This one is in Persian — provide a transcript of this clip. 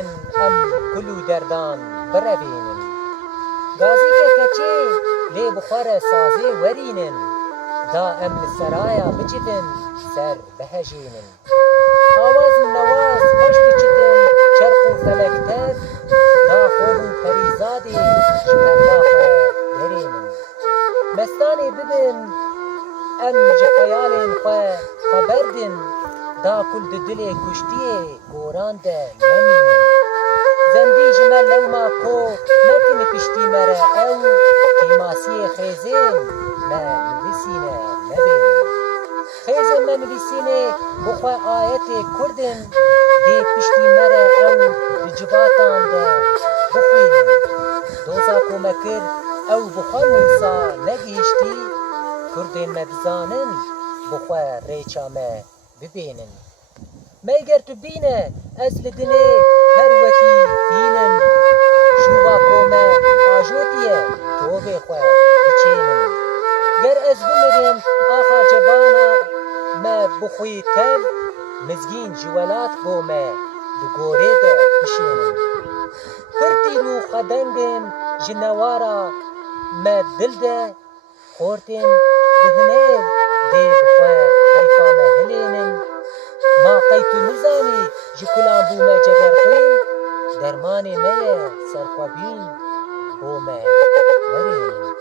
بچتن ام کلو دردان بربینن گازی که کچه لی بخار سازی ورینن دا ام سرایا بچتن سر بهجینن آواز و نواز خوش بچتن چرخ و فلکتر دا خوب و پریزادی جپنداخ درینن مستانی ببن ام جخیالین خواه خبردن دا کل دل کشتی گوران ده نمینن زندی جمل لو ما کو نکنی پشتی مره او قیماسی خیزین ما نویسینه نبینن خیزین ما نویسینه بخواه آیت کردن دی پشتی مره او رجباتان ده بخوینن دوزا کو مکر او بخواه موسا نگیشتی کردن مبزانن بخواه ریچا ما ببینن میگر تو بینه از لدنه هر وکی فینن شوبا کومه آجوتیه توبه خواه بچینن گر از بمرین آخا جبانا ما بخوی تل مزگین جولات بومه دگوره ده بشینن پرتی رو خدنگن جنوارا ما دل ده خورتین دهنه ده بخواه حیفا هلینن ما قیتو نزانی جکلان بومه جگر خوین درمانی میه سرخوابین بومه ورینن